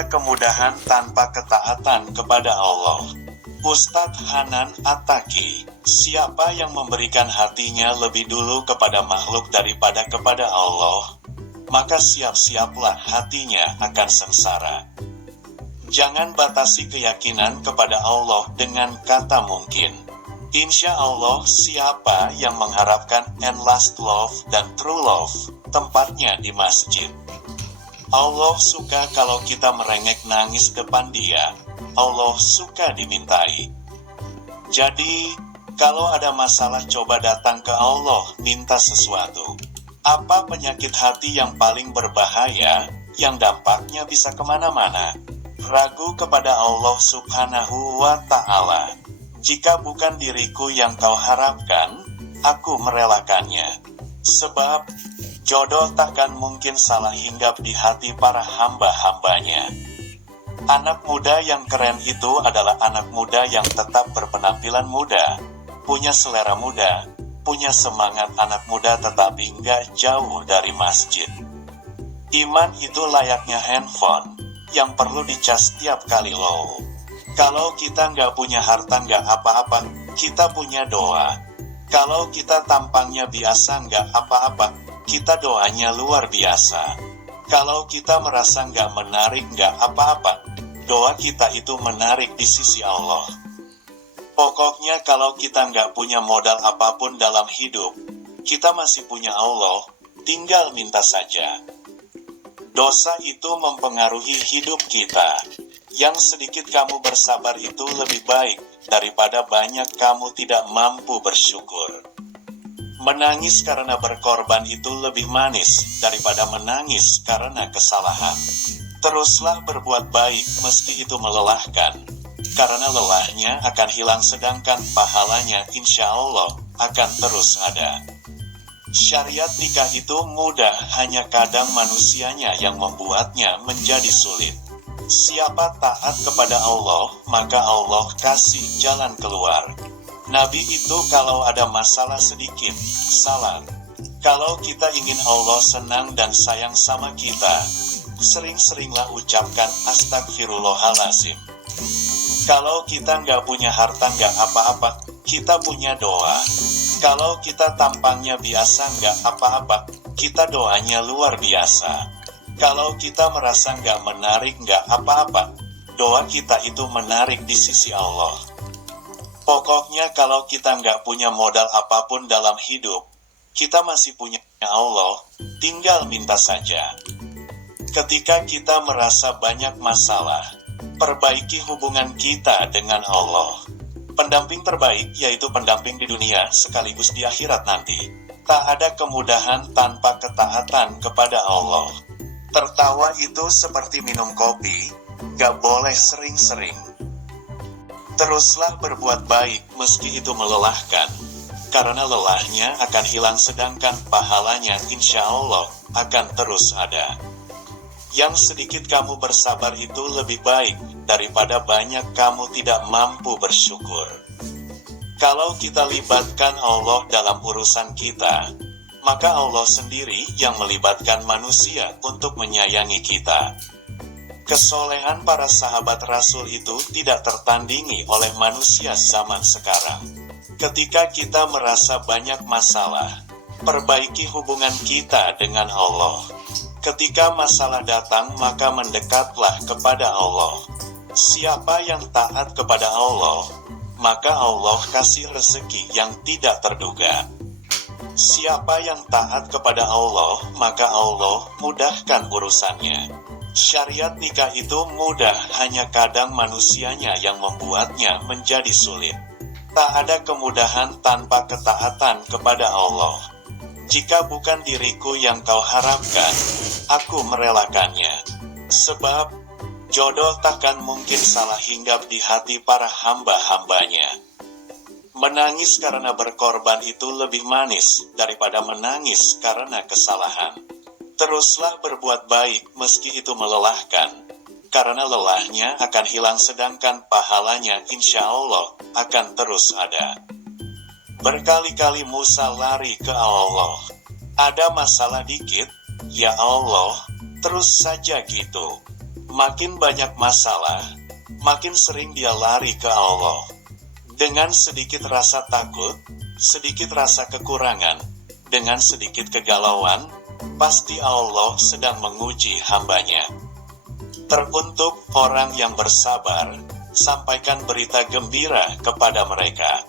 ada kemudahan tanpa ketaatan kepada Allah. Ustadz Hanan Attaqi, siapa yang memberikan hatinya lebih dulu kepada makhluk daripada kepada Allah, maka siap-siaplah hatinya akan sengsara. Jangan batasi keyakinan kepada Allah dengan kata mungkin. Insya Allah siapa yang mengharapkan endless love dan true love, tempatnya di masjid. Allah suka kalau kita merengek nangis depan Dia. Allah suka dimintai. Jadi, kalau ada masalah coba datang ke Allah, minta sesuatu. Apa penyakit hati yang paling berbahaya, yang dampaknya bisa kemana-mana? Ragu kepada Allah Subhanahu wa Ta'ala. Jika bukan diriku yang kau harapkan, aku merelakannya. Sebab, jodoh takkan mungkin salah hinggap di hati para hamba-hambanya. Anak muda yang keren itu adalah anak muda yang tetap berpenampilan muda, punya selera muda, punya semangat anak muda tetapi nggak jauh dari masjid. Iman itu layaknya handphone, yang perlu dicas tiap kali low. Kalau kita nggak punya harta nggak apa-apa, kita punya doa. Kalau kita tampangnya biasa nggak apa-apa, kita doanya luar biasa. Kalau kita merasa nggak menarik nggak apa-apa, doa kita itu menarik di sisi Allah. Pokoknya kalau kita nggak punya modal apapun dalam hidup, kita masih punya Allah, tinggal minta saja. Dosa itu mempengaruhi hidup kita. Yang sedikit kamu bersabar itu lebih baik daripada banyak kamu tidak mampu bersyukur. Menangis karena berkorban itu lebih manis daripada menangis karena kesalahan. Teruslah berbuat baik meski itu melelahkan, karena lelahnya akan hilang sedangkan pahalanya insya Allah akan terus ada. Syariat nikah itu mudah, hanya kadang manusianya yang membuatnya menjadi sulit. Siapa taat kepada Allah, maka Allah kasih jalan keluar. Nabi itu kalau ada masalah sedikit, salat. Kalau kita ingin Allah senang dan sayang sama kita, sering-seringlah ucapkan astagfirullahalazim. Kalau kita nggak punya harta nggak apa-apa, kita punya doa. Kalau kita tampangnya biasa nggak apa-apa, kita doanya luar biasa. Kalau kita merasa nggak menarik nggak apa-apa, doa kita itu menarik di sisi Allah. Pokoknya kalau kita nggak punya modal apapun dalam hidup, kita masih punya Allah, tinggal minta saja. Ketika kita merasa banyak masalah, perbaiki hubungan kita dengan Allah. Pendamping terbaik yaitu pendamping di dunia sekaligus di akhirat nanti. Tak ada kemudahan tanpa ketaatan kepada Allah. Tertawa itu seperti minum kopi, gak boleh sering-sering. Teruslah berbuat baik meski itu melelahkan, karena lelahnya akan hilang sedangkan pahalanya insya Allah akan terus ada. Yang sedikit kamu bersabar itu lebih baik daripada banyak kamu tidak mampu bersyukur. Kalau kita libatkan Allah dalam urusan kita, maka Allah sendiri yang melibatkan manusia untuk menyayangi kita. Kesolehan para sahabat Rasul itu tidak tertandingi oleh manusia zaman sekarang. Ketika kita merasa banyak masalah, perbaiki hubungan kita dengan Allah. Ketika masalah datang maka mendekatlah kepada Allah. Siapa yang taat kepada Allah, maka Allah kasih rezeki yang tidak terduga. Siapa yang taat kepada Allah, maka Allah mudahkan urusannya. Syariat nikah itu mudah, hanya kadang manusianya yang membuatnya menjadi sulit. Tak ada kemudahan tanpa ketaatan kepada Allah. Jika bukan diriku yang kau harapkan, aku merelakannya. Sebab, jodoh takkan mungkin salah hinggap di hati para hamba-hambanya. Menangis karena berkorban itu lebih manis daripada menangis karena kesalahan. Teruslah berbuat baik meski itu melelahkan, karena lelahnya akan hilang sedangkan pahalanya insya Allah akan terus ada. Berkali-kali Musa lari ke Allah. Ada masalah dikit, ya Allah, terus saja gitu. Makin banyak masalah, makin sering dia lari ke Allah. Dengan sedikit rasa takut, sedikit rasa kekurangan, dengan sedikit kegalauan, pasti Allah sedang menguji hambanya. Teruntuk orang yang bersabar, sampaikan berita gembira kepada mereka.